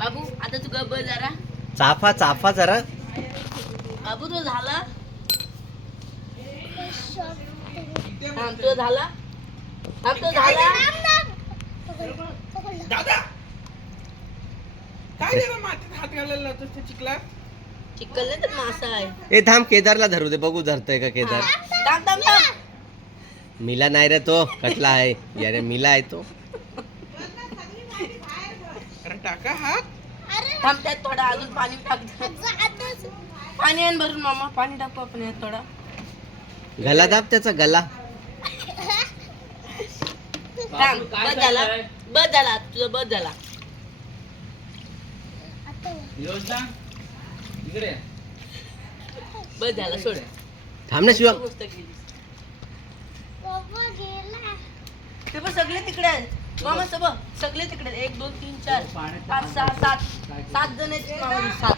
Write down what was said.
बाबू आता तू गप्प बस जरा. चाफा चाफा जरा. बाबू तो झाला. थांब तो झाला. थांब तो झाला. दादा काय रे बा, मातीत हात घालायला लावतोस ते चिखलात? चिकल तर मासा आहे. ए थांब, केदारला धरू दे, बघू धरतय का केदार. थांब थांब थांब. मिला नाही रे तो, कटला आहे. यारे मिला आहे तो. अरे टाका हात. थांब त्यात थोडा अजून पाणी टाक. पाणी आण भरून मामा. पाणी टाकू आपण यात थोडा. गला दाब त्याचा गला. थांब बस झाला. बस झाला तुझा बस झाला. बस झाला सोड. थांब ना शिवम. मस्त गेलीस. ते बघ सगळे तिकडे आहेत. मामा सगळे तिकडे आहेत. 1 2 3 4 5 6 7 7 जण आहेत मामा. 7